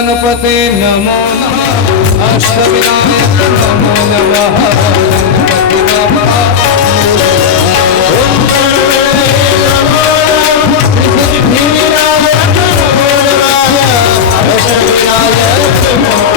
गणपते नमो नमः अष्टविनायक नमो नमः गणपति नमः ओम गणपते नमो नमः सिद्धिविनायक नमो नमः अष्टविनायक नमो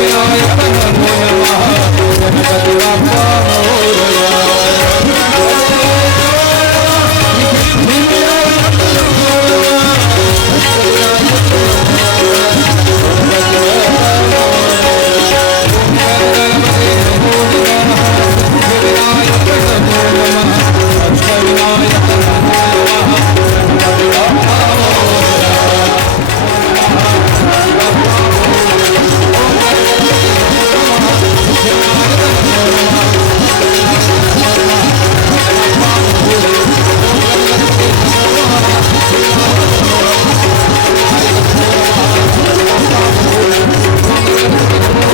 अष्टविनायक नमो नमः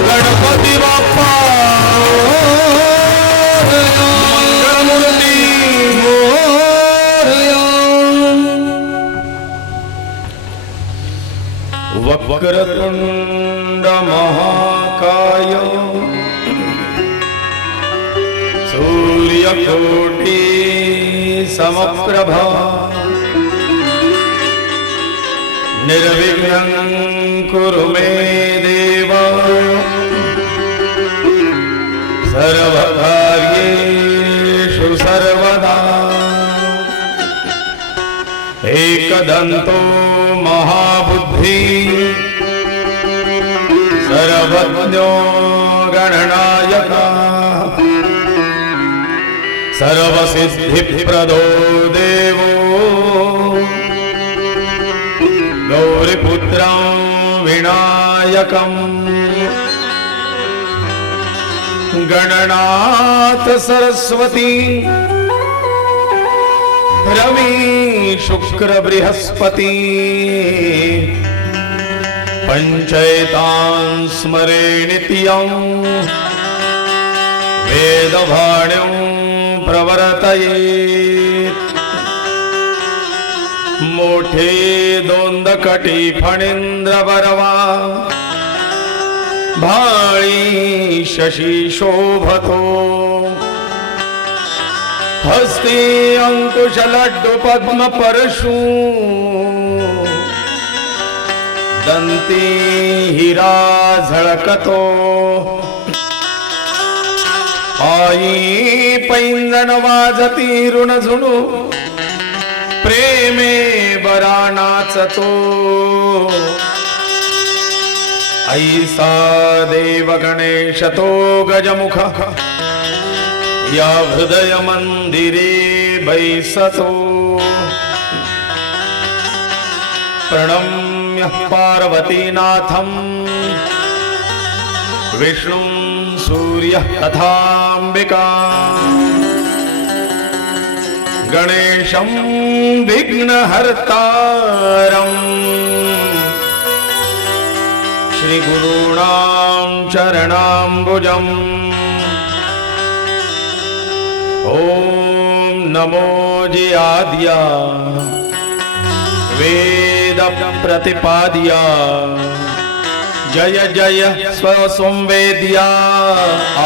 गणपती बाप्पा मोरया वक्रतुंड महाकाय सूर्यकोटि समप्रभा निर्विघ्नं कुरु मे देव सर्वकार्येषु सर्वदा एकदन्तो महाबुद्धि सर्वज्ञो गणनायक सर्वसिद्धिप्रदो देवो गौरीपुत्रं विनायकम् गणनाथ सरस्वती रवि शुक्र बृहस्पति पंचैतां स्मरे नित्यं वेदवाण्यं प्रवर्तयेत् मोठे दोंदकटी फणींद्र बरवा भाळी शशी शोभतो हस्ते अंकुशलड्डु पद्म परशु दंती हिरा झळकतो आई पैंजण वाजती ऋणझुणू प्रेमे बरा नाचतो ऐसा देव गणेश तो गजमुख या हृदय मंदिरे बैसतो प्रणम्य पार्वतीनाथं विष्णुं सूर्यः तथाम्बिका गणेशं विघ्नहर्तारम् श्रीगुरूणां चरणाम्बुजम् ओम नमो जियाद्या वेद प्रतिपाद्या जय जय स्वसंवेद्या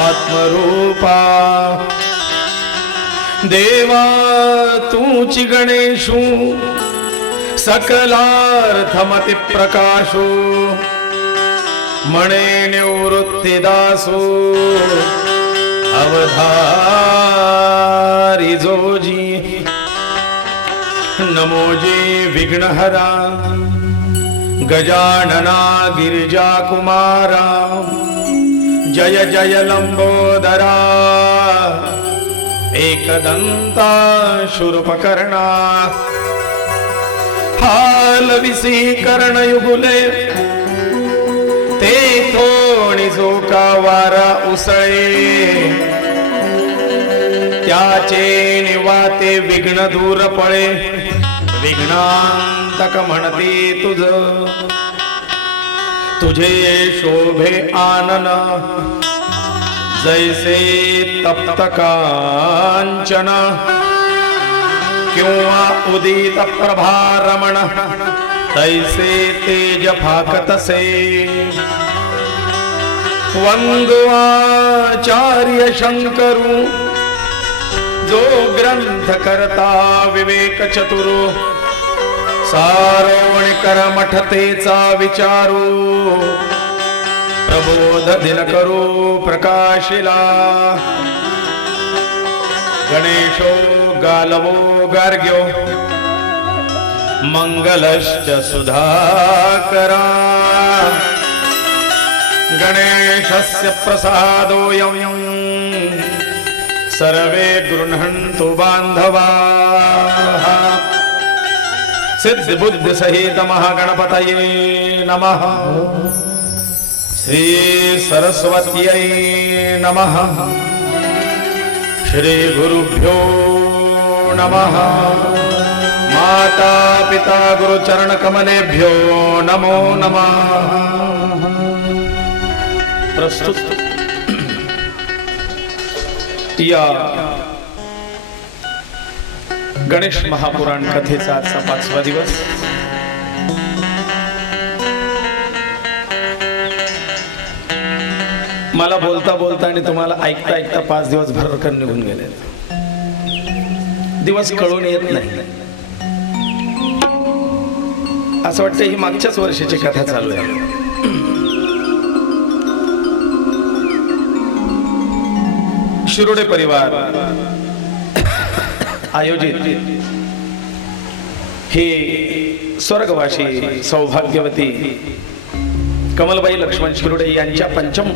आत्मरूपा देवा तूची गणेशु सकलार्थमति प्रकाशो मणे निवृत्तिदासो अवधारी जोजी नमोजी विघ्नहरा गजानना गिरिजा कुमारा जय जय लंबोदरा एकदंता शूर्पकर्णा हालविसी कर्णयुगुले ते थोणी झोका वारा उसळे त्याचे निवाते विघ्न दूर पळे विघ्नांतक म्हणते तुझे शोभे आनन जैसे तप्त कांचन किंवा उदित प्रभारमण तैसे तेज फाकतसे वंदुआचार्य शंकरू जो ग्रंथ करता विवेक चतुरो सारोवण कर मठतेचा विचारू प्रबोध दिनकरो प्रकाशिला गणेशो गालवो गार्ग्यो मंगलश्च सुधाकरा गणेशस्य प्रसादोऽयं सर्वे गृह्णन्तु बान्धवाः सिद्धिबुद्धिसहित महागणपतये नमः श्री सरस्वत्यै नमः श्री गुरुभ्यो नमः माता पिता गुरुचरण कमलेभ्यो नमो नमः प्रस्तुत या गणेश महापुराण कथेचा आजचा 5वा दिवस. मला बोलता बोलता आणि तुम्हाला ऐकता ऐकता 5 दिवस भरकन निघून गेले. दिवस कळून येत नाही. असं वाटतं ही मागच्याच वर्षाची कथा चालू आहे. शिरोडे परिवार आयोजित हे स्वर्गवासी सौभाग्यवती कमलबाई लक्ष्मण शिरोडे यांच्या पंचम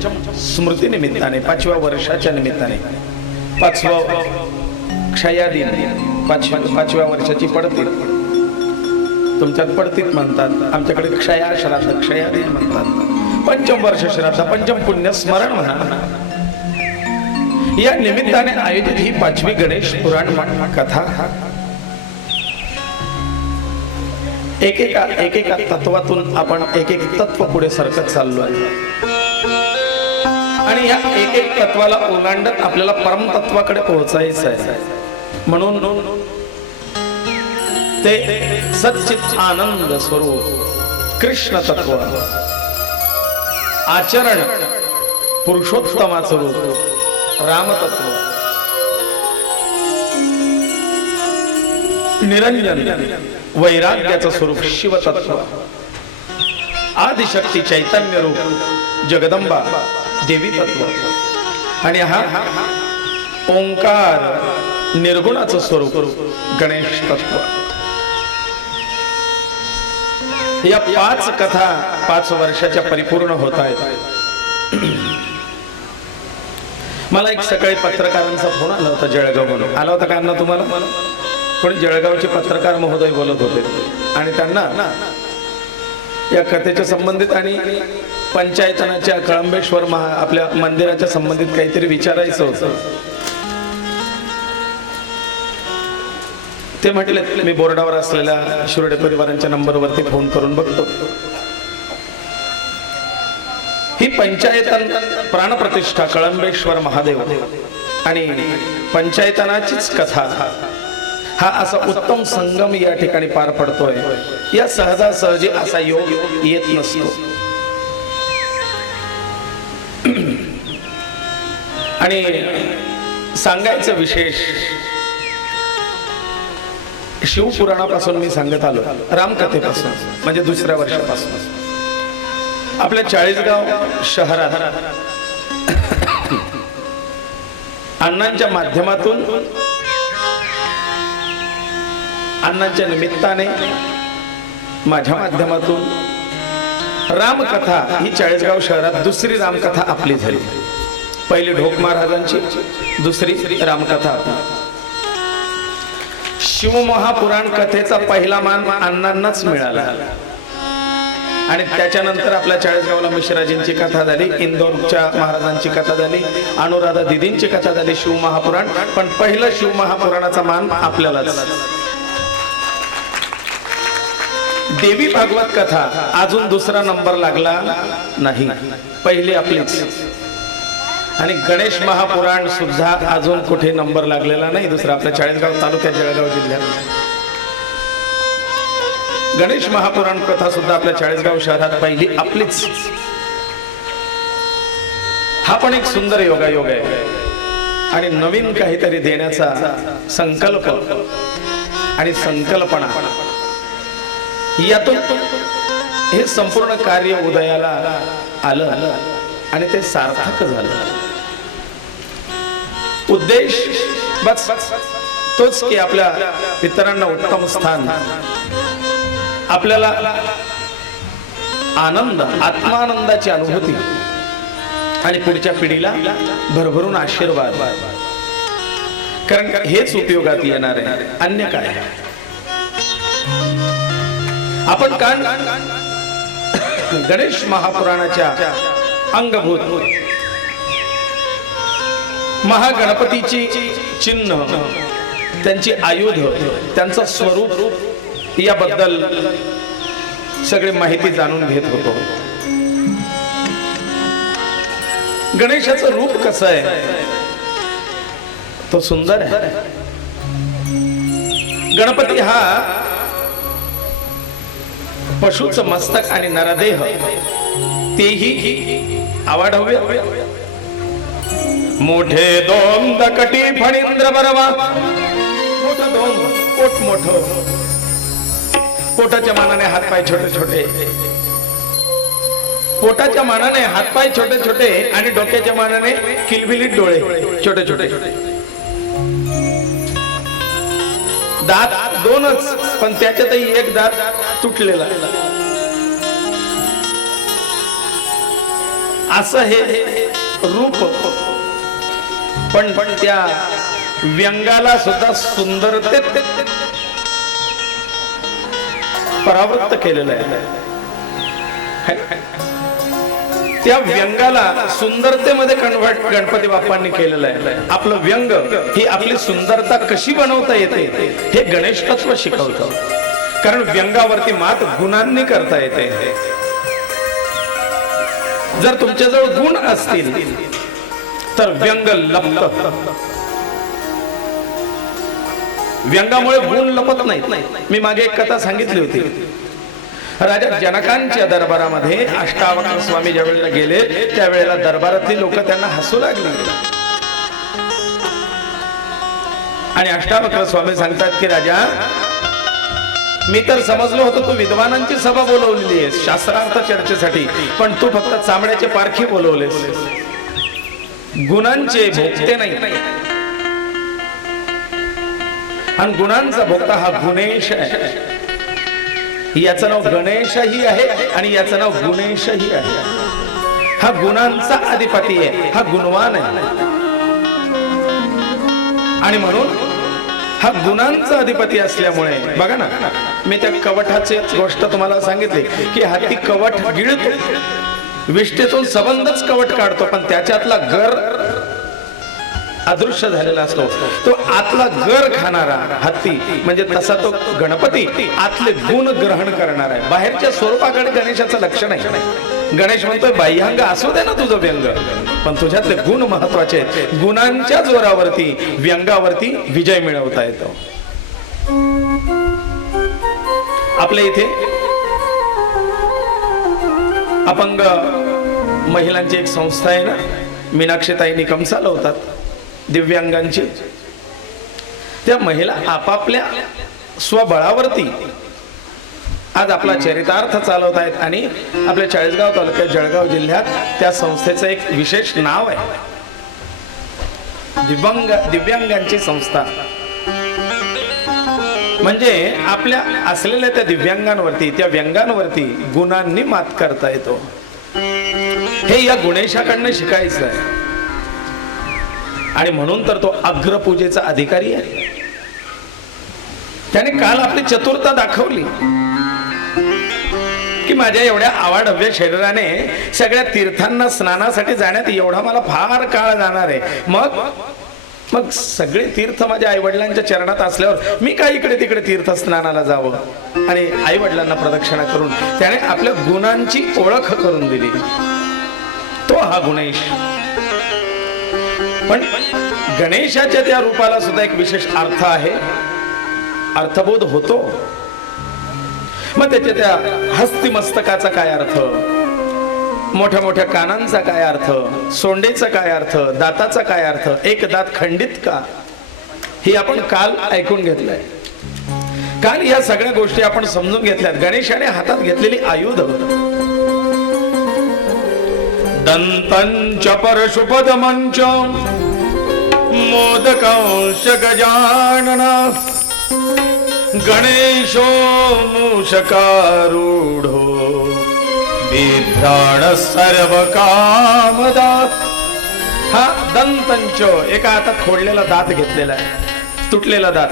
स्मृती निमित्ताने 5व्या वर्षाच्या निमित्ताने 5वा क्षया दिन 5व्या वर्षाची पडतील. तुमच्यात पडतीत म्हणतात, आमच्याकडे क्षया श्राद्ध क्षया दिन म्हणतात. पंचम वर्ष श्राद्ध पंचम पुण्य स्मरण म्हणा. या निमित्ताने आयोजित ही 5वी गणेश पुराण कथा एकेका तत्वातून आपण एक तत्व पुढे सरकत चाललो आहे आणि या एक तत्वाला ओलांडत आपल्याला परम तत्वाकडे पोहोचायचं आहे. म्हणून ते सच्चित आनंद स्वरूप कृष्ण तत्व आचरण पुरुषोत्तमाचं रूप रामतत्व निरंजन वैराग्याचं स्वरूप शिवतत्व आदिशक्ती चैतन्य रूप जगदंबा देवी तत्व आणि हा ओंकार निर्गुणाचं स्वरूप गणेश तत्व. या 5 कथा 5 वर्षाच्या परिपूर्ण होत आहेत. मला एक सकाळी पत्रकारांचा फोन आला होता जळगावहून. आला होता का ना तुम्हाला? कोणी जळगावचे पत्रकार महोदय बोलत होते आणि त्यांना या कथेच्या संबंधित आणि पंचायतनाच्या कळंबेश्वर आपल्या मंदिराच्या संबंधित काहीतरी विचारायचं होतं. ते म्हटले मी बोर्डावर असलेल्या शिरोडे परिवारांच्या नंबरवरती फोन करून बघतो. ही पंचायतन प्राणप्रतिष्ठा कळंबेश्वर महादेव आणि पंचायतनाचीच कथा हा असा उत्तम संगम या ठिकाणी पार पडतोय. या सहजासहजी असा योग येत नसतो आणि सांगायचं विशेष शिवपुराणापासून मी सांगत आलो, रामकथेपासून म्हणजे 2ऱ्या वर्षापासून. आपल्या चाळीसगाव शहरात अण्णांच्या माध्यमातून अण्णांच्या निमित्ताने माझ्या माध्यमातून रामकथा ही चाळीसगाव शहरात 2री रामकथा आपली झाली. पहिली ढोक महाराजांची, 2री रामकथा. शिवमहापुराण कथेचा पहिला मान अण्णांनाच मिळाला आणि त्याच्यानंतर आपल्या चाळीसगावला मिश्राजींची कथा झाली, इंदोरच्या महाराजांची कथा झाली, अनुराधा दिदींची कथा झाली. शिवमहापुराण पण पहिलं शिवमहापुराणाचा मान आपल्यालाच. देवी भागवत कथा अजून 2रा नंबर लागला नाही, पहिली आपलीच. आणि गणेश महापुराण सुद्धा अजून कुठे नंबर लागलेला नाही, 2रा आपल्या चाळीसगाव तालुक्यात जळगाव जिल्ह्यात. गणेश महापुराण कथा सुद्धा आपल्या चाळीसगाव शहरात पहिली आपलीच. हा पण एक सुंदर योगायोग आहे आणि नवीन काहीतरी देण्याचा संकल्प आणि संकल्पना यातून हे संपूर्ण कार्य उदयाला आलं. आणि ते सार्थक झालं. उद्देश बस तोच की आपल्या पितरांना उत्तम स्थान, आपल्याला आनंद, आत्मानंदाची अनुभूती आणि पुढच्या पिढीला भरभरून आशीर्वाद. कारण हेच उपयोगात येणार आहे, अन्य काय. आपण काल गणेश महापुराणाच्या अंगभूत महागणपतीची चिन्ह, त्यांची आयुध, त्यांचं स्वरूप याबद्दल सगळी माहिती जाणून घेत होतो. गणेशाचं रूप कसं आहे, तो सुंदर आहे. गणपती हा पशुचं मस्तक आणि नरदेह तेही आवाढव्य. मोठे दोन दकटी फणींद्र बरवा, मोठं दोन पोट, मोठं पोटाच्या मानाने हातपाय छोटे छोटे, पोटाच्या मानाने हातपाय छोटे छोटे आणि डोक्याच्या मानाने किलबिलीत डोळे छोटे छोटे. दात दोनच, पण त्याच्यातही एक दात तुटलेला. असं हे रूप. पण त्या व्यंगाला सुद्धा सुंदरतेत परावृत्त केलेलं आहे. त्या व्यंगाला सुंदरतेमध्ये कन्व्हर्ट गणपती बाप्पांनी केलेलं आहे. आपलं व्यंग ही आपली सुंदरता कशी बनवता येते हे गणेश तत्व शिकवतं. कारण व्यंगावरती मात गुणांनी करता येते. जर तुमच्याजवळ गुण असतील तर व्यंग लपत. व्यंगामुळे गुण लपत नाहीत. मी मागे एक कथा सांगितली होती. राजा जनकांच्या दरबारामध्ये अष्टावक्र स्वामी ज्या वेळेला गेले त्यावेळेला दरबारातली लोक त्यांना हसू लागली. आणि अष्टावक्र स्वामी सांगतात की राजा, मी तर समजलो होतो तू विद्वानांची सभा बोलवलेली आहे शास्त्रार्थ चर्चेसाठी, पण तू फक्त चामड्याचे पारखी बोलवलेस, गुणांचे भोगते नाही. आणि गुणांचा भोगता हा गुणेश आहे. याचं नाव गणेशही आहे आणि याचं नाव गुणेशही आहे. हा गुणांचा अधिपती आहे, हा गुणवान आहे. आणि म्हणून हा गुणांचा अधिपती असल्यामुळे बघा ना, मी त्या कवठाची गोष्ट तुम्हाला सांगितली की हत्ती कवठ गिळतो, विष्ठेतून सबंधच कवट काढतो, पण त्याच्यातला गर अदृश्य झालेला असतो. तो आतला गर खाणारा हत्ती म्हणजे तसा तो गणपती आतले गुण ग्रहण करणार आहे. बाहेरच्या स्वरूपाकडे गणेशाचं लक्ष नाही. गणेश म्हणतोय बाह्यांग असू दे ना तुझं व्यंग, पण तुझ्यातले गुण महत्वाचे आहेत. गुणांच्या जोरावरती व्यंगावरती विजय मिळवता येतो. आपल्या इथे अपंग महिलांची एक संस्था आहे ना, मीनाक्षीताई निकम चालवतात, दिव्यांगांची. त्या महिला आपापल्या स्वबळावरती आज आपला चरितार्थ चालवत आहेत. आणि आपल्या चाळीसगाव तालुक्यात जळगाव जिल्ह्यात त्या संस्थेचं एक विशेष नाव आहे, दिव्यांगांची संस्था. म्हणजे आपल्या असलेल्या त्या दिव्यांगांवरती, त्या व्यंगांवरती गुणांनी मात करता येतो. हे या गुणेशाकडनं शिकायचं आहे. आणि म्हणून तर तो अग्रपूजेचा अधिकारी आहे. त्याने काल आपली चतुरता दाखवली की माझ्या एवढ्या आवाढव्य शरीराने सगळ्या तीर्थांना स्नानासाठी जाण्यात एवढा मला फार काळ जाणार आहे. मग सगळे तीर्थ माझ्या आई वडिलांच्या चरणात असल्यावर मी काय इकडे तिकडे तीर्थ स्नानाला जावं. आणि आई वडिलांना प्रदक्षिणा करून त्याने आपल्या गुणांची ओळख करून दिली. तो हा गुणेश. पण गणेशाच्या त्या रूपाला सुद्धा एक विशेष अर्थ आहे, अर्थबोध होतो. मग त्याच्या त्या हस्तिमस्तकाचा काय अर्थ, मोठ्या मोठ्या कानांचा काय अर्थ, सोंडेचा काय अर्थ, दाताचा काय अर्थ, एक दात खंडित का, ही आपण काल ऐकून घेतलंय. काल या सगळ्या गोष्टी आपण समजून घेतल्यात. गणेशाने हातात घेतलेली आयुध दंतंच परशुपदमंच मोदकांश गजानन गणेशो मूषकारूढो बिभ्राण सर्व कामदा. हा दंतंच, एका हातात खोडलेला दात घेतलेला आहे, तुटलेला दात.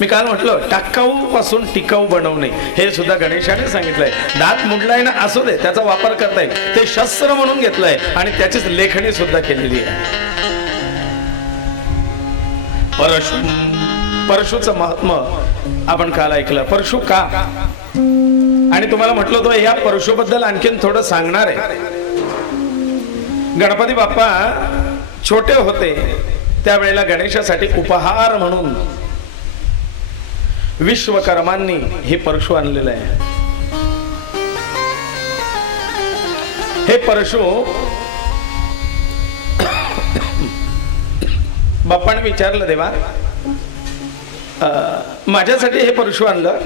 मी काल म्हटलं टाकाऊ पासून टिकाऊ बनवणे, हे सुद्धा गणेशाने सांगितलंय. दात मुडलाय ना, असू दे, त्याचा वापर करता येईल, ते शस्त्र म्हणून घेतलंय आणि त्याचीच लेखणी सुद्धा केलेली आहे. परशु, परशुचं महात्म आपण काल ऐकलं. परशु का, आणि तुम्हाला म्हटलं होतं या परशुबद्दल आणखीन थोडं सांगणार आहे. गणपती बाप्पा छोटे होते त्यावेळेला गणेशासाठी उपहार म्हणून विश्वकर्मांनी हे परशु आणलेलं आहे. हे परशु बाप्पाने विचारलं, देवा माझ्यासाठी हे परशु आणलं,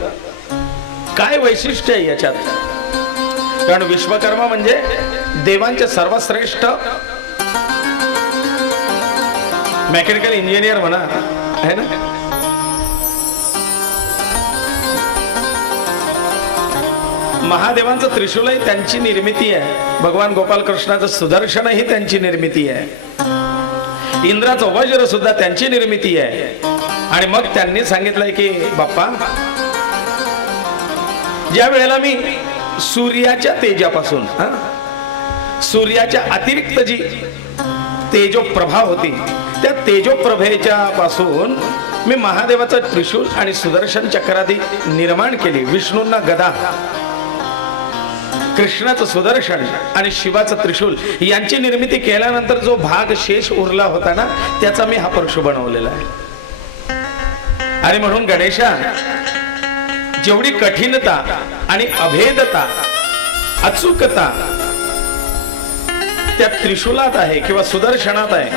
काय वैशिष्ट्य आहे याच्यात? कारण विश्वकर्मा म्हणजे देवांचे सर्वश्रेष्ठ मेकॅनिकल इंजिनियर म्हणा, आहे ना. महादेवांचं त्रिशूलही त्यांची निर्मिती आहे, भगवान गोपाल कृष्णाचं सुदर्शनही त्यांची निर्मिती आहे, इंद्राचं वज्र सुद्धा त्यांची निर्मिती आहे. आणि मग त्यांनी सांगितलंय की बाप्पा, ज्या वेळेला मी सूर्याच्या तेजापासून, सूर्याच्या अतिरिक्त जी तेजोप्रभा होती, त्या तेजोप्रभेच्या पासून मी महादेवाचं त्रिशूल आणि सुदर्शन चक्रादी निर्माण केली. विष्णूंना गदा, कृष्णाचं सुदर्शन आणि शिवाचं त्रिशूल यांची निर्मिती केल्यानंतर जो भाग शेष उरला होता ना, त्याचा मी हा परशु बनवलेला आहे. आणि म्हणून गणेशा, जेवढी कठीणता आणि अभेदता, अचूकता त्या त्रिशूलात आहे किंवा सुदर्शनात आहे,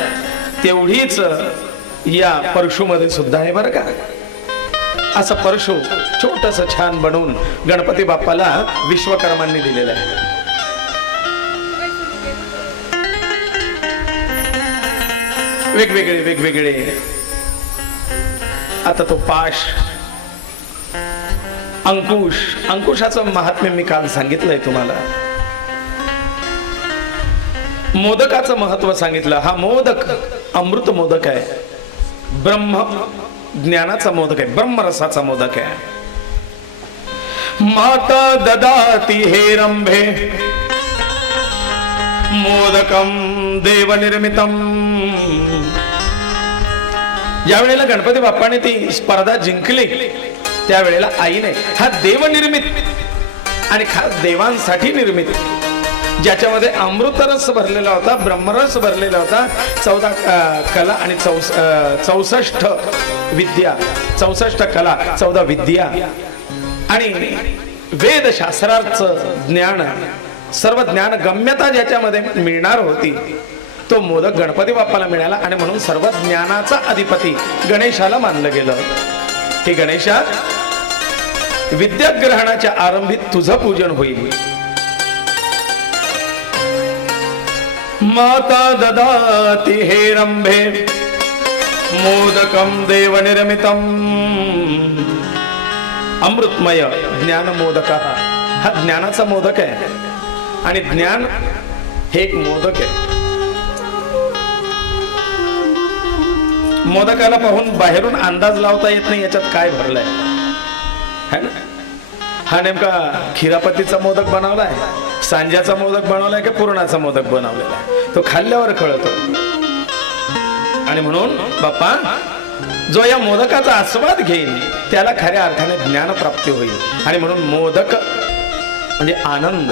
तेवढीच या परशुमध्ये सुद्धा आहे बरं का. असं परशु छोटस छान बनवून गणपती बाप्पाला विश्वकर्मांनी दिलेलं आहे. वेगवेगळे वेगवेगळे. आता तो पाश, अंकुश, अंकुशाचं महात्म्य मी काल सांगितलंय तुम्हाला. मोदकाचं महत्व सांगितलं. हा मोदक अमृत मोदक आहे, ब्रह्म ज्ञानाचा मोदक आहे, ब्रह्मरसाचा मोदक आहे. माता ददाती हे रंभे मोदकम देवनिर्मितम. ज्या वेळेला गणपती बाप्पाने ती स्पर्धा जिंकली त्यावेळेला आईने हा देवनिर्मित आणि खास देवांसाठी निर्मित, ज्याच्यामध्ये अमृतरस भरलेला होता, ब्रह्मरस भरलेला होता, 14 कला आणि 64 विद्या, 64 कला, 14 विद्या आणि वेदशास्त्राचं ज्ञान, सर्व ज्ञान गम्यता ज्याच्यामध्ये मिळणार होती, तो मोदक गणपती बाप्पाला मिळाला. आणि म्हणून सर्व ज्ञानाचा अधिपती गणेशाला मानलं गेलं की गणेशा, विद्याग्रहणाच्या आरंभी तुझं पूजन होईल. माता ददाती हे रंभे मोदकम देवनिर्मितम. अमृतमय ज्ञान मोदक, हा ज्ञानाचा मोदक आहे. आणि ज्ञान हे एक मोदक आहे. मोदकाला पाहून बाहेरून अंदाज लावता येत नाही याच्यात काय भरलंय, है ना. हा नेमका खिरापतीचा मोदक बनवलाय, सांज्याचा मोदक बनवलाय की पुरणाचा मोदक बनवलेला आहे, तो खाल्ल्यावर कळतो. आणि म्हणून बाप्पा, जो या मोदकाचा आस्वाद घेईल त्याला खऱ्या अर्थाने ज्ञान प्राप्ती होईल. आणि म्हणून मोदक म्हणजे आनंद,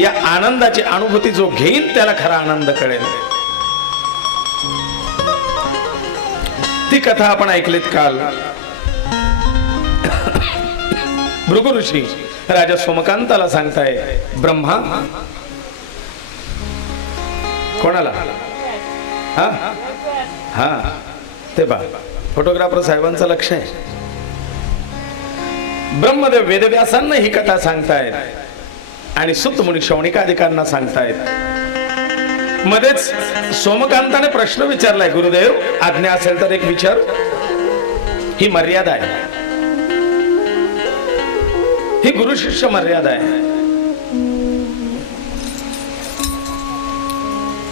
या आनंदाची अनुभूती जो घेईल त्याला खरा आनंद कळेल. ती कथा आपण ऐकलीत काल. भृगु ऋषी राजा सोमकांताला सांगताय, ब्रह्मा कोणाला, हा हा ते बा फोटोग्राफर साहेबांचं लक्ष आहे. ब्रह्मदेव वेदव्यासांना ही कथा सांगतायत आणि सुत मुनी शौनिकाधिकांना सांगतायत. मध्येच सोमकांताने प्रश्न विचारलाय, गुरुदेव आज्ञा असेल तर एक विचार. ही मर्यादा आहे, ही गुरु शिष्य मर्यादा आहे.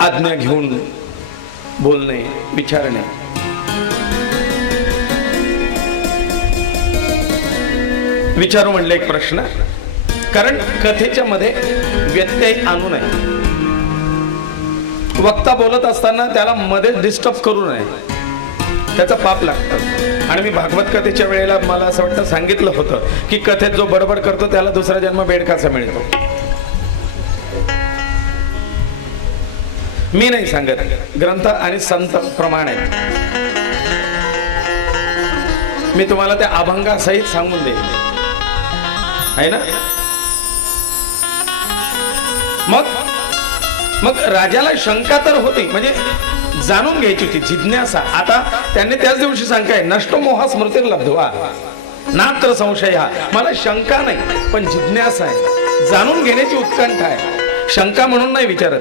आज्ञा घेऊन बोलणे, विचारणे. विचारू म्हणले एक प्रश्न, कारण कथेच्या मध्ये व्यत्यय आणू नये. वक्ता बोलत असताना त्याला मध्ये डिस्टर्ब करू नये, त्याचं पाप लागतं. आणि मी भागवत कथेच्या वेळेला मला असं वाटतं सांगितलं होतं की कथेत जो बडबड करतो त्याला दुसरा जन्म बेडकाचा मिळतो. मी नाही सांगत, ग्रंथ आणि संत प्रमाण आहे. मी तुम्हाला त्या अभंगासहित सांगून देईन, आहे ना. मग राजाला शंका तर होती, म्हणजे जाणून घ्यायची होती, जिज्ञासा. आता त्यांनी त्याच दिवशी सांगाय, नष्टो मोहा स्मृतीर लब्ध्वा नात्र संशय. मला शंका नाही, पण जिज्ञासा आहे, जाणून घेण्याची उत्कंठा आहे. शंका म्हणून नाही विचारत,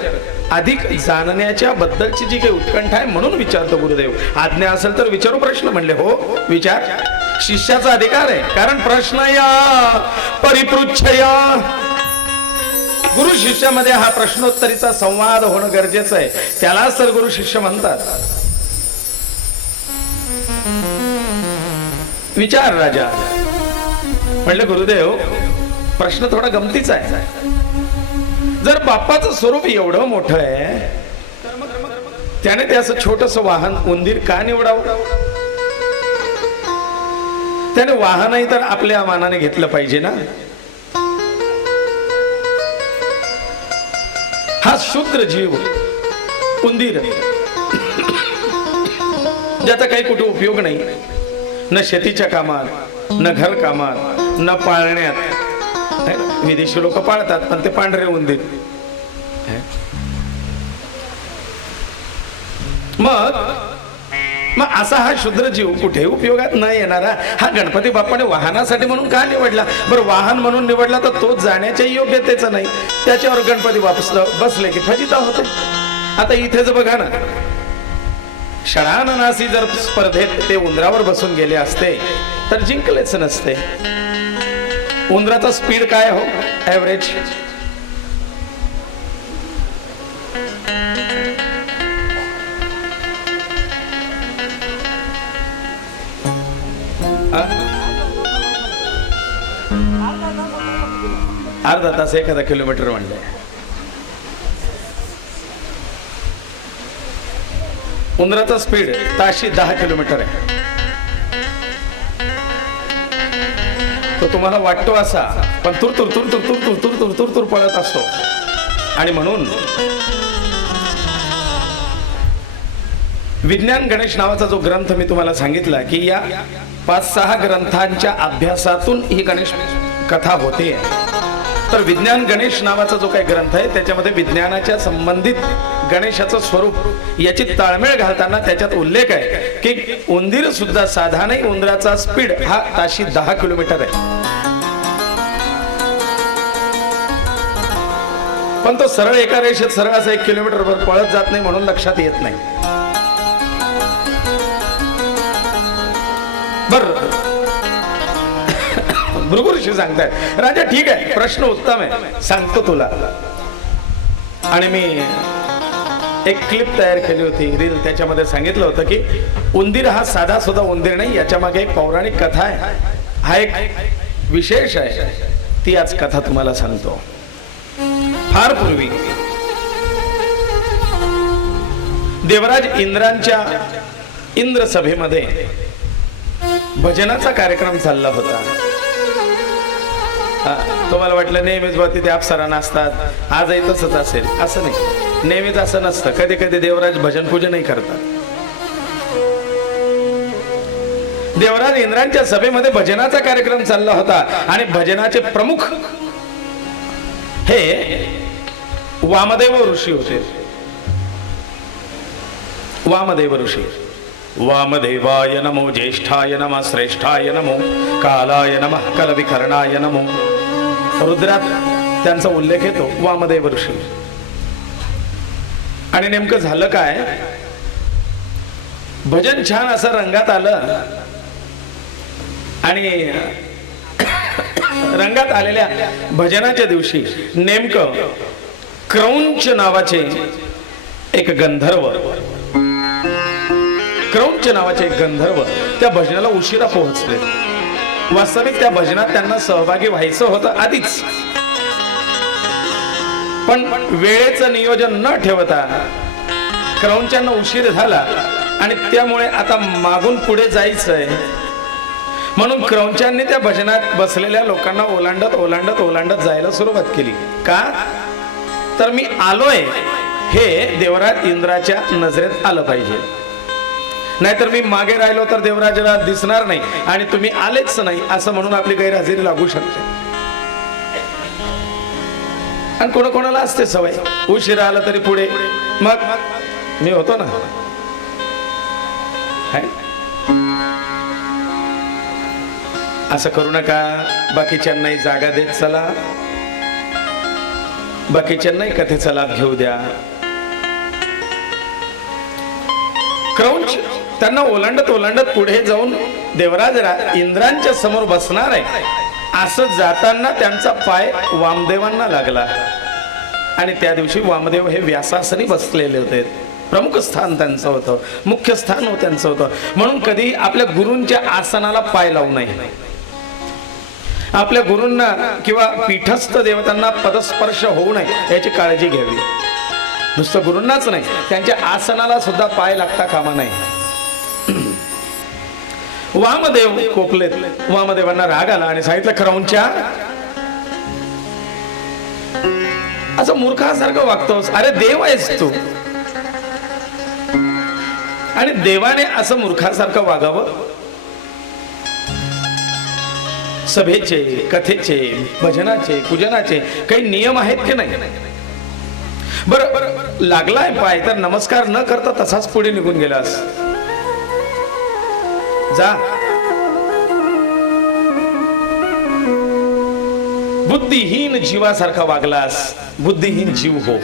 अधिक जाणण्याच्या बद्दलची जी काही उत्कंठा आहे म्हणून विचारतो. गुरुदेव आज्ञा असेल तर विचारू प्रश्न. म्हणले हो विचार. शिष्याचा अधिकार आहे, कारण प्रश्न या परिपृच्छया. गुरु शिष्यामध्ये हा प्रश्नोत्तरीचा संवाद होणं गरजेचं आहे, त्यालाच तर गुरु शिष्य म्हणतात. विचार राजा. म्हणले गुरुदेव प्रश्न थोडा गमतीचा आहे. जर बाप्पाचं स्वरूप एवढं मोठं आहे, त्याने ते असं छोटस वाहन उंदीर का निवडावं? त्याने वाहनही तर आपल्या मानाने घेतलं पाहिजे ना. हा शूद्र जीव उंदीर, ज्याचा काही कुठे उपयोग नाही, न शेतीच्या कामात, न घर कामात, न पाळण्यात. विदेशी लोक पाळतात, पण ते पांढरे उंदीर. मग असा हा शूद्र जीव कुठे उपयोगात न येणारा हा गणपती बाप्पाने वाहनासाठी म्हणून का निवडला? बरं वाहन म्हणून निवडला तर तो जाण्याच्या योग्यतेचा नाही, त्याच्यावर गणपती बाप्पा बसले की फजिता होते. आता इथेच बघा ना, षडाननासी जर स्पर्धेत ते उंदरावर बसून गेले असते तर जिंकलेच नसते. उंदराचा स्पीड काय हो ऍव्हरेज? अर्धा तास 1000 किलोमीटर म्हणले. उंदराचा स्पीड ताशी 10 किलोमीटर आहे. तो तुम्हाला वाटतो असा, पण तुर तुर तुर तुर तुर तुर तुर तुर तुर तुर पळत असतो. आणि म्हणून विज्ञान गणेश नावाचा जो ग्रंथ मी तुम्हाला सांगितला की या 5-6 ग्रंथांच्या अभ्यासातून ही गणेश कथा होते. तर विज्ञान गणेश नावाचा जो काही ग्रंथ आहे त्याच्यामध्ये विज्ञानाच्या संबंधित गणेशाचं स्वरूप याची ताळमेळ घालताना त्याच्यात उल्लेख आहे की उंदीर सुद्धा साधा नाही, उंदराचा स्पीड हा ताशी 10 किलोमीटर आहे. पण तो सरळ एका रेषेत सरळ असा 1 किलोमीटर वर पळत जात नाही, म्हणून लक्षात येत नाही. बर भृगुऋषी सांगतायत, राजा ठीक आहे, प्रश्न उत्तम आहे, सांगतो तुला. आणि मी एक क्लिप तयार केली होती, रील. त्याच्यामध्ये सांगितलं होतं की उंदीर हा साधा सुद्धा उंदीर नाही, याच्या मागे एक पौराणिक कथा आहे, हा एक विशेष आहे. ती आज कथा तुम्हाला सांगतो. फार पूर्वी देवराज इंद्रांच्या इंद्र सभेमध्ये भजनाचा कार्यक्रम चालला होता. तुम्हाला वाटलं नेहमीच बा तिथे अप्सरा नसतात, आजही तसंच असेल, असं नाही. नेहमीच असं नसतं, कधी कधी देवराज भजन पूजनही करतात. देवराज इंद्रांच्या सभेमध्ये भजनाचा कार्यक्रम चालला होता आणि भजनाचे प्रमुख हे वामदेव ऋषी होते. वामदेव ऋषी. वामदेवाय नमो, ज्येष्ठाय नमः, श्रेष्ठाय नमो, कालाय नमः, कलविकर्णाय नमो. रुद्रात त्यांचा उल्लेख येतो वामदेव ऋषी. आणि नेमकं झालं काय, भजन छान असं रंगात आलं आणि रंगात आलेल्या भजनाच्या दिवशी नेमकं क्रौंच नावाचे एक गंधर्व त्या भजनाला उशिरा पोहोचले. वास्तविक त्या भजनात त्यांना सहभागी व्हायचं होतं आधीच, पण वेळेचं नियोजन न ठेवता क्रौंचांना उशीर झाला आणि त्यामुळे आता मागून पुढे जायचंय म्हणून क्रौंचांनी त्या भजनात बसलेल्या लोकांना ओलांडत जायला सुरुवात केली. का तर मी आलोय हे देवराज इंद्राच्या नजरेत आलं पाहिजे, नाहीतर मी मागे राहिलो तर देवराजाला दिसणार नाही आणि तुम्ही आलेच नाही असं म्हणून आपली गैरहजेरी लागू शकते. आणि कोणाकोणाला असते सवय, उशिरा आला तरी पुढे, मग मी होतो ना. असं करू नका. बाकीच्यांनाही जागा देत चला, बाकीच्यांनाही कथेचा लाभ घेऊ द्या. क्रौंच त्यांना ओलांडत पुढे जाऊन देवराज इंद्रांच्या समोर बसणार आहे असं जाताना त्यांचा पाय वामदेवांना लागला. आणि त्या दिवशी वामदेव हे व्यासासनी बसलेले होते. प्रमुख स्थान त्यांचं होतं, मुख्य स्थान त्यांचं होतं. म्हणून कधी आपल्या गुरूंच्या आसनाला पाय लावू नये. आपल्या गुरूंना किंवा पीठस्थ देवतांना पदस्पर्श होऊ नये याची काळजी घ्यावी. नुसतं गुरूंनाच नाही, त्यांच्या आसनाला सुद्धा पाय लागता कामा नये. वामदेव कोपलेत. वामदेवांना राग आला आणि सांगितलं, क्रौंच्या असं मूर्खासारखं वागतोस. अरे देव आहेस तू, आणि देवाने असं मूर्खासारखं वागावं? सभेचे, कथेचे, भजनाचे, पूजनाचे काही नियम आहेत की नाही? बरं लागलाय पाय तर नमस्कार न करता तसाच पुढे निघून गेलास. जा. बुद्धिहीन जीवासारखा वागलास. बुद्धिहीन जीव हो.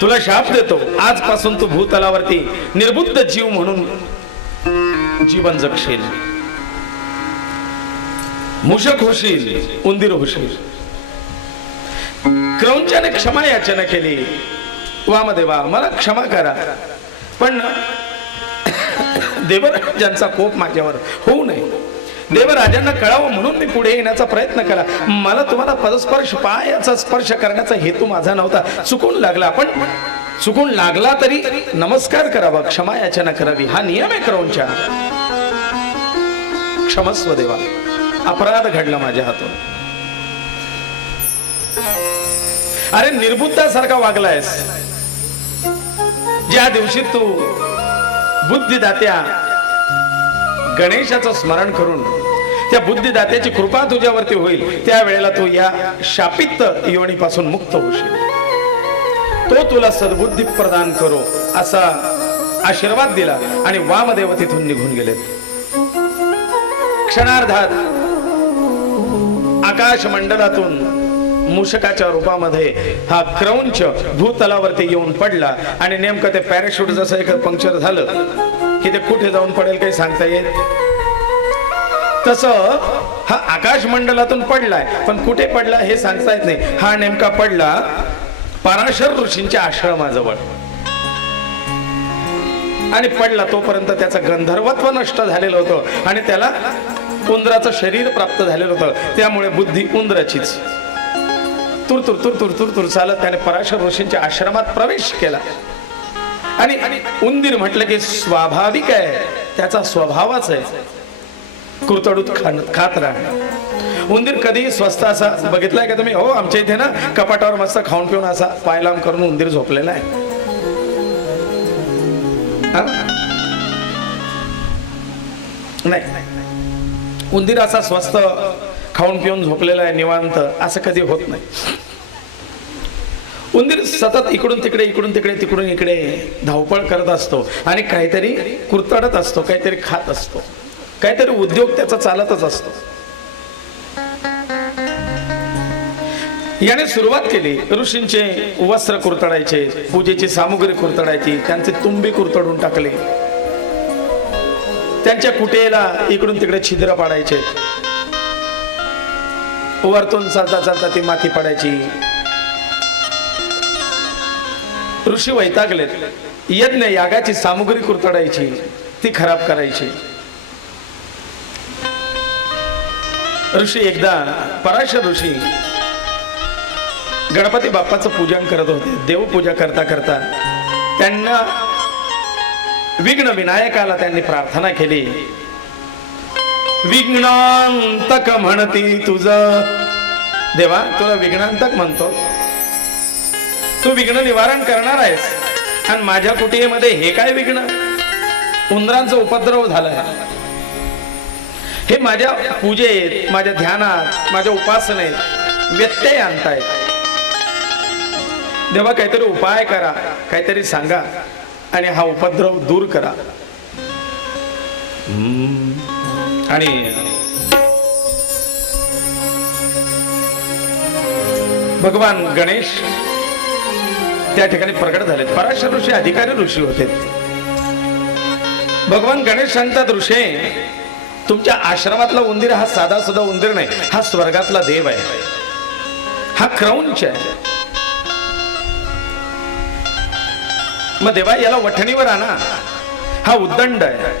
तुला शाप देतो, आजपासून तू भूतलावरती निर्बुद्ध जीव म्हणून जीवन जगशील. मूषक होशील, उंदीर होशील. क्रौंचाने क्षमा याचना केली. वामदेवा मला क्षमा करा, पण देवराजांचा कोप माझ्यावर होऊ नये. देवराजांना कळावं म्हणून मी पुढे येण्याचा प्रयत्न केला. मला तुम्हाला पदस्पर्श, पायाचा स्पर्श करण्याचा हेतू माझा नव्हता. चुकून लागला, पण चुकून लागला तरी नमस्कार करावा, क्षमा याचना करावी, हा नियम आहे क्रौंचा. क्षमस्व देवा, अपराध घडला माझ्या हातून. अरे निर्बुद्धासारखा वागलायस. ज्या दिवशी तू बुद्धिदात्या गणेशाचं स्मरण करून त्या बुद्धिदात्याची कृपा तुझ्यावरती होईल, त्यावेळेला तू या शापित योनीपासून मुक्त होशील. तो तुला सद्बुद्धी प्रदान करो असा आशीर्वाद दिला आणि वामदेव तिथून निघून गेले. क्षणार्धात आकाश मंडलातून मूषकाच्या रूपामध्ये हा क्रौंच भूतलावरती येऊन पडला. आणि नेमकं ते पॅराशूट जसं एक पंक्चर झालं की ते कुठे जाऊन पडेल काही सांगता येईल, तसं हा आकाश मंडलातून पडलाय, पण कुठे पडला हे सांगता येत नाही. हा नेमका पडला पराशर ऋषींच्या आश्रमाजवळ. आणि पडला तोपर्यंत त्याचं गंधर्वत्व नष्ट झालेलं होतं आणि त्याला उंदराचं शरीर प्राप्त झालेलं होतं. त्यामुळे बुद्धी उंदराचीच. तुर तुर तुर तुर तुर तुर चालत त्याने पराशर ऋषींच्या आश्रमात प्रवेश केला. आणि उंदीर म्हटलं की स्वाभाविक आहे, त्याचा स्वभावच आहे कुरतडूत खात राहणे. उंदीर कधी स्वस्त असा बघितलाय का तुम्ही? हो, आमच्या इथे ना कपाटावर मस्त खाऊन पिऊन असा पाय लांब करून उंदीर झोपलेला आहे. नाही, उंदीर असा स्वस्त खाऊन पिऊन झोपलेला आहे निवांत असं कधी होत नाही. उंदीर सतत इकडून तिकडे इकडून तिकडे तिकडून इकडे धावपळ करत असतो आणि काहीतरी कुरतडत असतो, काहीतरी खात असतो, काहीतरी उद्योग त्याचा चालतच असतो. याने सुरुवात केली. ऋषींचे वस्त्र कुरतडायचे, पूजेची सामुग्री कुरतडायची, त्यांचे तुंबी कुरतडून टाकले, त्यांच्या कुटेला इकडून तिकडे छिद्र पाडायचे, वरतून चालता चालता ती माती पडायची. ऋषी वैतागलेत. यज्ञ यागाची सामुग्री कुरतडायची, ती खराब करायची. ऋषी एकदा पराशर ऋषी गणपती बाप्पाचं पूजन करत होते. देवपूजा करता करता त्यांना विघ्न विनायकाला त्यांनी प्रार्थना केली. विघ्नांतक म्हणती तुझ देवा, तुला विघ्नांतक म्हणतो, तू विघ्न निवारण करणार आहेस. आणि माझ्या कुटियेमध्ये हे काय विघ्न? उंदरांचा उपद्रव झालाय. हे माझ्या पूजेत, माझ्या ध्यानात, माझ्या उपासनेत व्यत्यय आणतायत. देवा, काहीतरी उपाय करा, काहीतरी सांगा आणि हा उपद्रव दूर करा. आणि भगवान गणेश त्या ठिकाणी प्रकट झालेत. पराशर ऋषी अधिकारी ऋषी होते. भगवान गणेश सांगतात, ऋषे, तुमच्या आश्रमातला उंदीर हा साधा सुद्धा उंदीर नाही, हा स्वर्गातला देव आहे, हा क्रौंच आहे. मग देवा, याला वठणीवर आणा, हा उद्दंड आहे.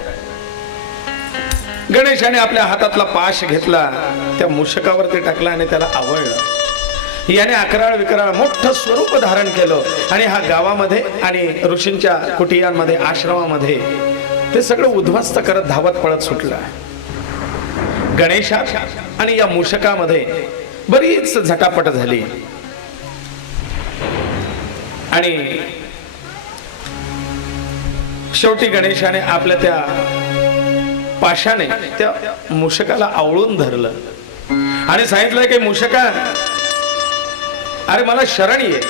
गणेशाने आपल्या हातातला पाश घेतला, त्या मूषकावरती टाकला आणि त्याला आवळलं. याने अकराळ विकराळ मोठं स्वरूप धारण केलं आणि हा गावामध्ये आणि ऋषींच्या कुटियांमध्ये, आश्रमामध्ये ते सगळं उद्ध्वस्त करत धावत पळत सुटला. गणेशात आणि या मूषकामध्ये बरीच झटापट झाली आणि शेवटी गणेशाने आपल्या त्या पाशाने त्या मूषकाला आवळून धरलं आणि सांगितलं की, मूषका, अरे मला शरण ये,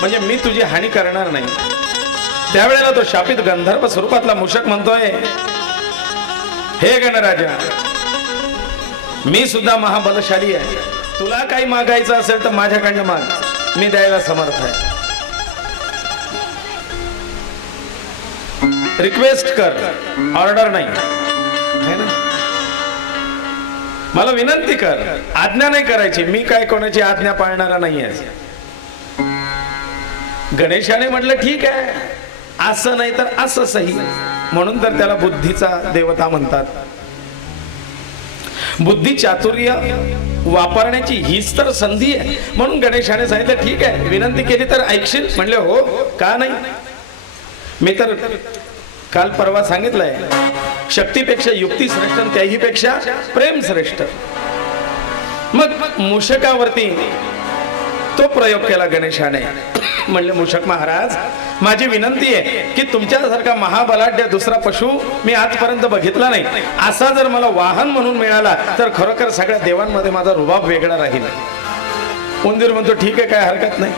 म्हणजे मी तुझी हानी करणार नाही. त्यावेळेला तो शापित गंधर्व स्वरूपातला मूषक म्हणतोय, हे गणराजा, मी सुद्धा महाबलशाली आहे, तुला काही मागायचं असेल तर माझ्याकडनं माग, मी द्यायला समर्थ आहे. रिक्वेस्ट कर, ऑर्डर नाही, है ना? मला विनंती कर, आज्ञा नाही करायची, मी काय कोणाची आज्ञा पाळणारा नाही आहे. गणेशाने म्हटलं, ठीक आहे, असं नाही तर असं सही. म्हणून तर त्याला बुद्धीचा देवता म्हणतात. बुद्धी चातुर्य वापरण्याची हीच तर संधी आहे. म्हणून गणेशाने सांगितलं, ठीक आहे, विनंती केली तर ऐकशील? म्हणले, हो, का नाही. मी तर काल परवा सांगितलंय, शक्तीपेक्षा युक्ती श्रेष्ठ, त्याही पेक्षा प्रेम श्रेष्ठ. मग मूषकावरती तो प्रयोग केला गणेशाने. म्हणले, मूषक महाराज, माझी विनंती आहे की तुमच्यासारखा महाबलाढ्य दुसरा पशु मी आजपर्यंत बघितला नाही. असा जर मला वाहन म्हणून मिळाला तर खरोखर सगळ्या देवांमध्ये माझा रुबाब वेगळा राहील. उंदीर म्हणतो, ठीक आहे, काय हरकत नाही.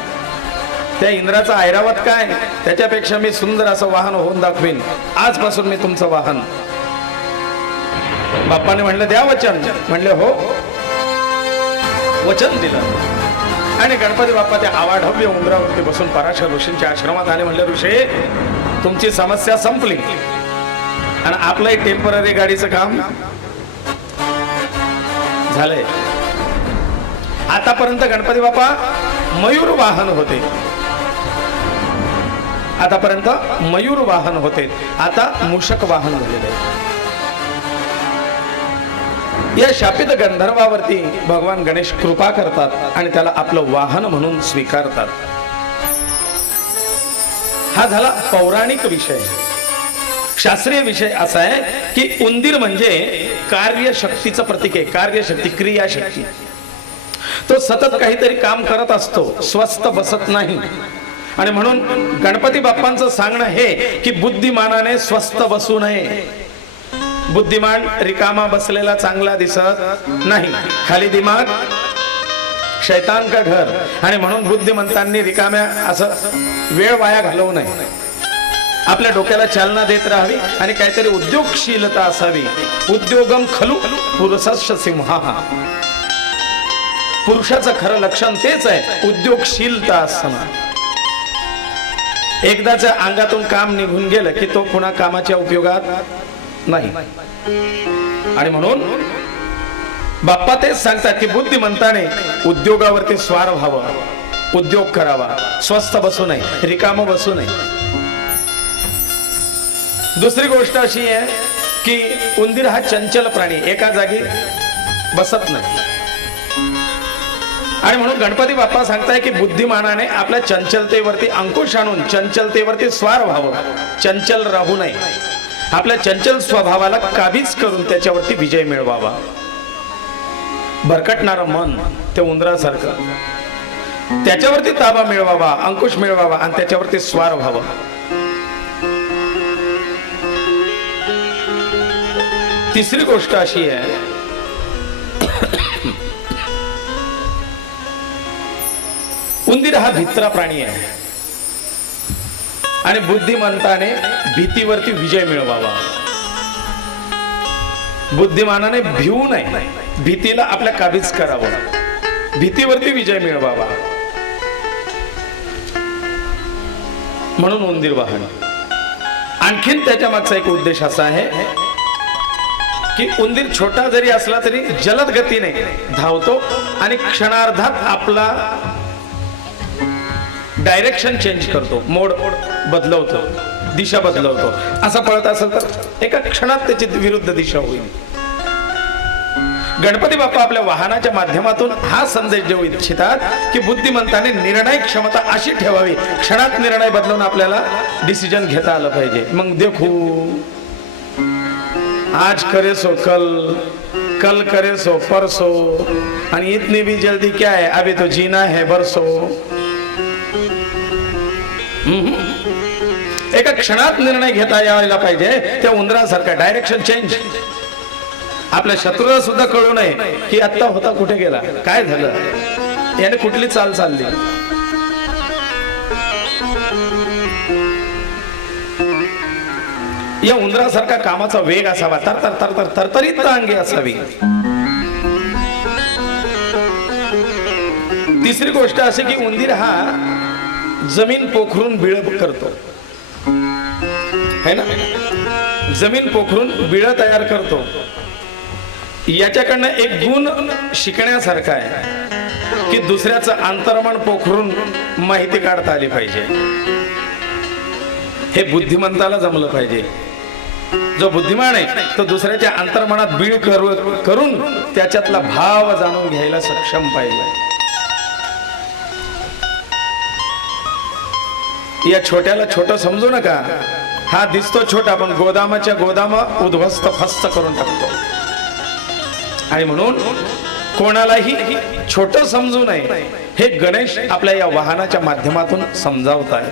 त्या इंद्राचा ऐरावत काय, त्याच्यापेक्षा मी सुंदर असं वाहन होऊन दाखवीन. आजपासून मी तुमचं वाहन. बाप्पाने म्हणलं, द्या वचन. म्हणले, हो. वचन दिलं आणि गणपती बाप्पा त्या आवाढव्य उंदरावरती बसून पराशर ऋषींच्या आश्रमात आले. म्हणले, ऋषी, तुमची समस्या संपली आणि आपलंही टेम्पररी गाडीचं काम झालंय. आतापर्यंत गणपती बाप्पा मयूर वाहन होते, आतापर्यंत मयूर वाहन होते, आता मूषक वाहन झालेले. या शापित गंधर्वावरती भगवान गणेश कृपा करतात आणि त्याला आपलं वाहन म्हणून स्वीकारतात. हा झाला पौराणिक विषय. शास्त्रीय विषय असा आहे की उंदीर म्हणजे कार्यशक्तीचं प्रतीक आहे. कार्यशक्ती, क्रियाशक्ती. तो सतत काहीतरी काम करत असतो, स्वस्थ बसत नाही. आणि म्हणून गणपती बाप्पांचं सांगणं हे की बुद्धिमानाने स्वस्थ बसू नये. बुद्धिमान रिकामा बसलेला चांगला दिसत नाही, खाली दिमाग शैतान का घर. आणि म्हणून बुद्धिमंतांनी रिकाम्या असं वेळ वाया घालवू नये. आपल्या डोक्याला चालना देत राहावी आणि काहीतरी उद्योगशीलता असावी. उद्योगम खलु पुरुषस्य सिंहा. पुरुषाचं खरं लक्षण तेच आहे, उद्योगशीलता असणं. एकदाच्या अंगातून काम निघून गेलं की तो पुन्हा कामाच्या उपयोगात नाही. आणि म्हणून बाप्पा तेच सांगतात की बुद्धिमंताने उद्योगावरती स्वार व्हावं, उद्योग करावा, स्वस्थ बसू नये, रिकाम बसू नये. दुसरी गोष्ट अशी आहे की उंदीर हा चंचल प्राणी, एका जागी बसत नाही. आणि म्हणून गणपती बाप्पा सांगताय की बुद्धिमानाने आपल्या चंचलतेवरती अंकुश आणून चंचलतेवरती स्वार व्हावं, चंचल राहू नये. आपल्या चंचल स्वभावाला काबीज करून त्याच्यावरती विजय मिळवावा. भरकटणारं मन ते उंदरासारखं, त्याच्यावरती ताबा मिळवावा, अंकुश मिळवावा आणि त्याच्यावरती स्वार व्हावं. तिसरी गोष्ट अशी आहे, उंदीर हा भित्रा प्राणी आहे आणि बुद्धिमंताने भीतीवरती विजय मिळवावा. बुद्धिमानाने भिवू नये, भीतीला आपल्या काबीज करावं, भीतीवरती विजय मिळवावा. म्हणून उंदीर वाहन. आणखीन त्याच्या मागचा एक उद्देश असा आहे की उंदीर छोटा जरी असला तरी जलद गतीने धावतो आणि क्षणार्धात आपला डायरेक्शन चेंज करतो, मोड बदलवतो, दिशा बदलवतो. असा पळत असेल तर एका क्षणात त्याची विरुद्ध दिशा होईल. गणपती बाप्पा आपल्या वाहनाच्या माध्यमातून हा संदेश देऊ इच्छितात की बुद्धिमंताने निर्णय क्षमता अशी ठेवावी, क्षणात निर्णय बदलून आपल्याला डिसिजन घेता आलं पाहिजे. मग देखू आज करे सो कल, कल करे सो परसो, आणि इतनी भी जल्दी क्या है, अभी तो जीना है बरसो. एका क्षणात निर्णय घेता यायला पाहिजे. त्या उंदरासारखा डायरेक्शन चेंज. आपल्या शत्रूला सुद्धा कळू नये की आत्ता होता कुठे गेला, काय झालं, याने कुठली चाल चालली. या उंदरासारखा कामाचा वेग असावा, तरतरीत अंगी असावी. तिसरी गोष्ट अशी की उंदीर हा जमीन पोखरून बिळ करतो, है ना. जमीन पोखरून बिळ तयार करतो. याच्याकडनं एक गुण शिकण्यासारखा आहे की दुसऱ्याचं अंतर्मन पोखरून माहिती काढता आली पाहिजे. हे बुद्धिमंताला जमलं पाहिजे. जो बुद्धिमान आहे तो दुसऱ्याच्या अंतर्मनात बीळ करून त्याच्यातला भाव जाणून घ्यायला सक्षम पाहिजे. या छोट्याला छोट समजू नका. हा दिसतो छोटा पण गोदामाच्या गोदाम उद्ध्वस्त फस्त करून टाकतो. आणि म्हणून कोणालाही छोट समजू नये हे गणेश आपल्या या वाहनाच्या माध्यमातून समजावतात.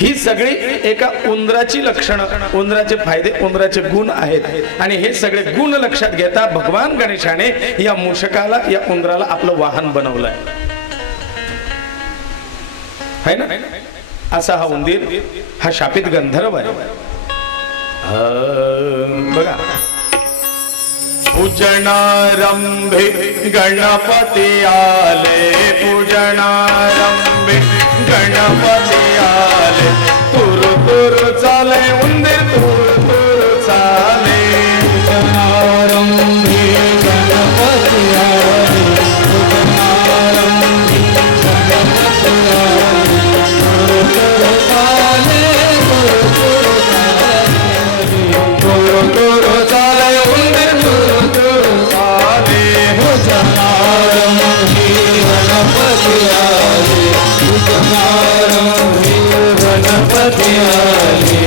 ही सगळी एका उंदराची लक्षणं, उंदराचे फायदे, उंदराचे गुण आहेत. आणि हे सगळे गुण लक्षात घेता भगवान गणेशाने या मूषकाला, या उंदराला आपलं वाहन बनवलंय, है ना. असा हा उंदीर हा शापित गंधर्व आहे. बघा, पूजनारंभे गणपती आले, पूजनारंभे गणपती आले, तुरु तुरु चाले उंदीर, तुरु तुरु चाले. पूजनारंभे गणपती आले, पूजनारंभे गणपती आले, तुरु तुरु चाले, तुरु तुरु चाले, तुरु तुरु चाले उंदीर, तुरु तुरु चाले. पूजनारंभे गणपती आले, पूजनारंभे गणपती आले.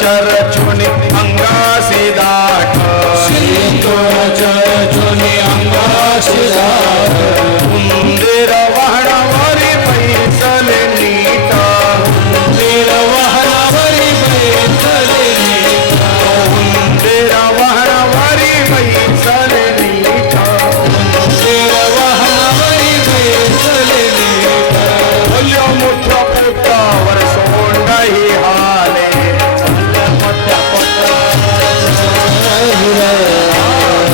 चरचुनी अंगासी दाट चरचुनी अंगासी दाट उंदीर वाहनावरी पैसले नीट उंदीर वाहनावरी बैसले नीट उंदीर वाहनावरी पैसले नीट उंदीर वाहनावरी बैसले नीट भल्या मोठ्या पोटावर सोंडाही हाले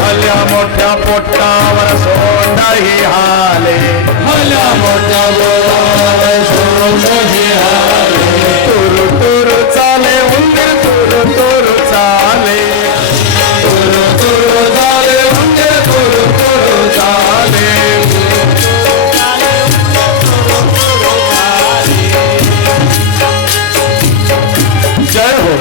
भल्या मोठ्या पोटावर सोंडाही हाले भल्या मोठ्या बोलावर सोंडाही हाले तुरु तुरु चाले उंदीर तुरु तुरु चाले तुरु तुरु झाले उंदीर तुरु तुरु झाले जय हो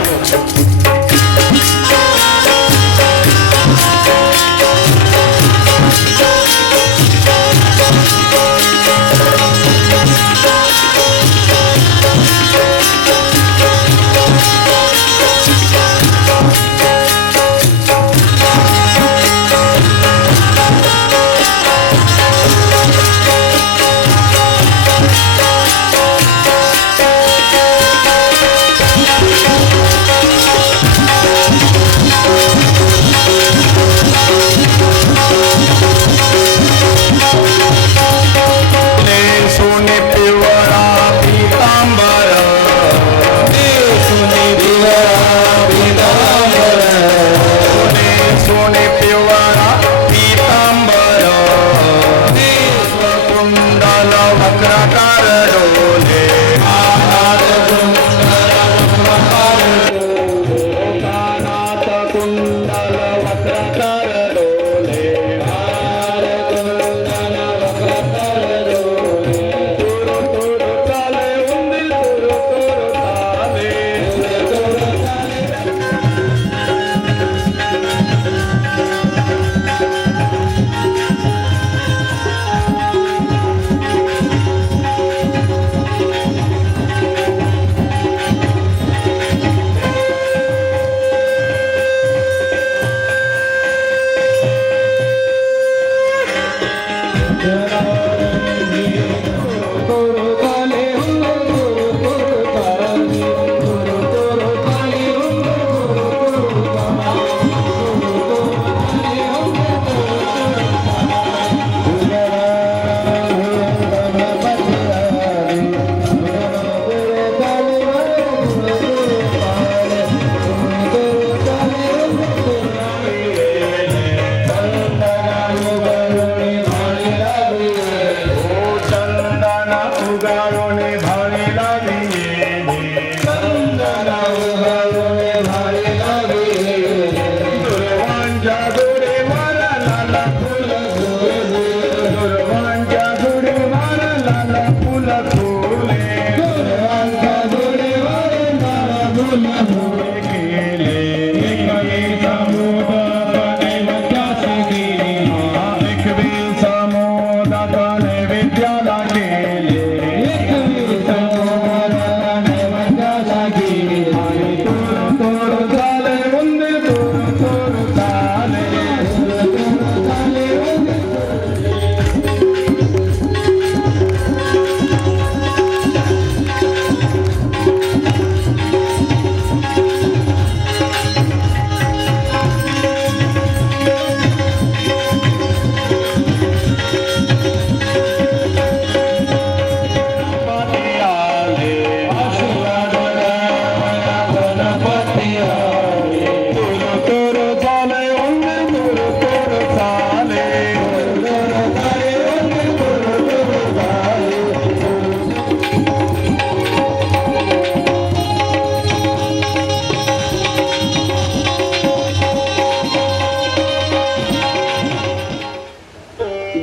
सोने पिवळा पीतांबर सुनी दिवा पीतांबर सोने पिवळा पीतांबर कुंडल वक्राकार डोले हात कानात कुंडल वक्राकार डोले तुरु तुरु चाले उंदीर तुरु तुरु चाले चंदना उगाळोने भावी दुर्वांच्या गोडे मारा लाला फुल दुर्वांच्या गोडे मारा लाला फुल फुले केले एकवीचा मोदक एकवीचा मोदक नैवेद्याला केले तुरु चाले उंदीर तुरु तुरु चाले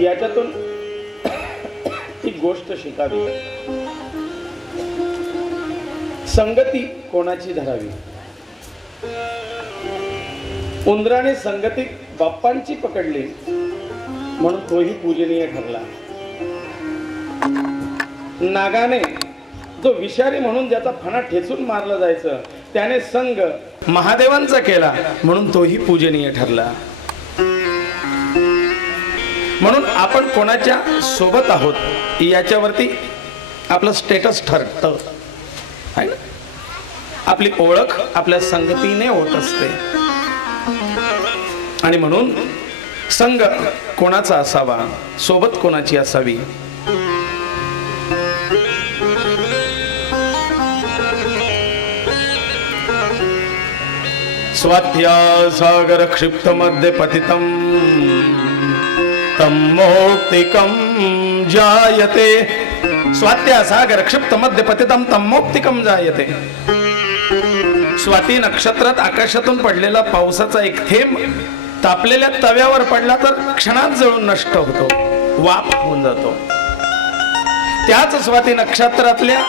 याच्यातून ती गोष्ट शिकावी. संगती कोणाची धरावी. उंदराने संगती बाप्पांची पकडली म्हणून तोही पूजनीय ठरला. नागाने जो विषारी म्हणून ज्याचा फणा ठेचून मारला जायचं त्याने संग महादेवांचा केला म्हणून तोही पूजनीय ठरला. म्हणून आपण कोणाच्या सोबत आहोत याच्यावरती आपलं स्टेटस ठरतं आहे ना. आपली ओळख आपल्या संगतीने होत असते. आणि म्हणून संग कोणाचा असावा, सोबत कोणाची असावी. स्वाध्यासागर क्षिप्त मध्ये पतितं तं मौक्तिकं जायते. स्वाध्यासागर क्षिप्त मध्ये पतितं तं मौक्तिकं जायते. स्वाती नक्षत्रात आकाशातून पडलेला पावसाचा एक थेंब तापलेल्या तव्यावर पडला तर क्षणात जळून नष्ट होतो, वाफ होऊन जातो. त्याच स्वाती नक्षत्रातल्या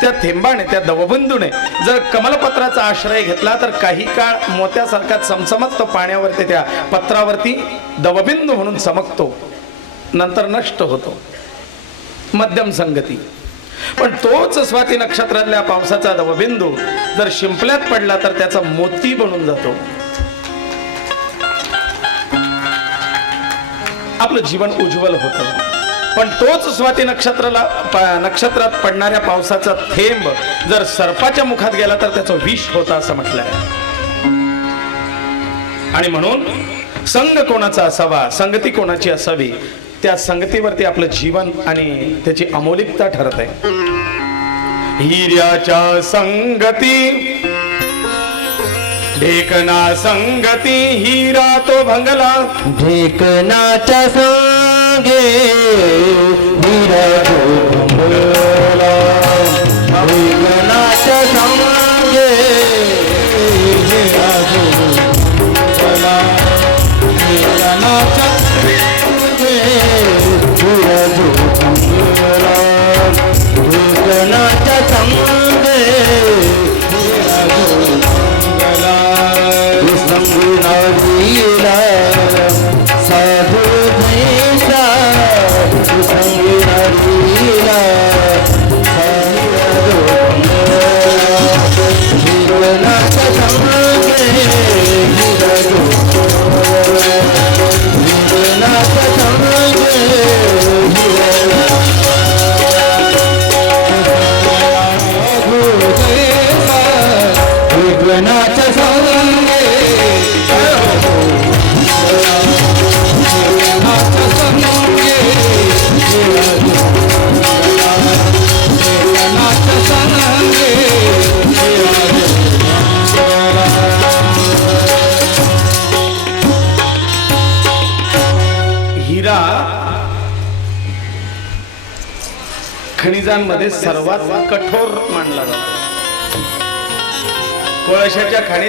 त्या थेंबाने, त्या दवबिंदूने जर कमलपत्राचा आश्रय घेतला तर काही काळ मोत्यासारखा चमचमत तो पाण्यावरती, त्या पत्रावरती दवबिंदू म्हणून चमकतो, नंतर नष्ट होतो. मध्यम संगती. पण तोच स्वाती नक्षत्रातल्या पावसाचा दवबिंदू जर शिंपल्यात पडला तर त्याचा मोती बनून जातो. आपलं जीवन उज्ज्वल होतं. पण तोच स्वाती नक्षत्रात पडणाऱ्या पावसाचा थेंब जर सर्पाच्या मुखात गेला तर त्याचं विष होतं असं म्हटलंय. आणि म्हणून संग कोणाचा असावा, संगती कोणाची असावी, त्या संगतीवरती आपलं जीवन आणि त्याची अमौलिकता ठरत आहे. हिऱ्याच्या संगती ढेकना संगती हिरा तो भंगला. ढेकनाच्या संगे हिरा तो भंगला. ढेकनाच्या संगे हिरा तो भंगला. ढेकनाच्या संगे हिरा तो भंगला. ढेकनाच्या संगे हिरा तो भंगला. संगीला साधू भैसा संगीला जीवनाचा संगे जीवनाचा संगे जीवनाचा संगे हिरा खनिजांमध्ये सर्वात कठोर मानला जातो. कोळशाच्या खाणी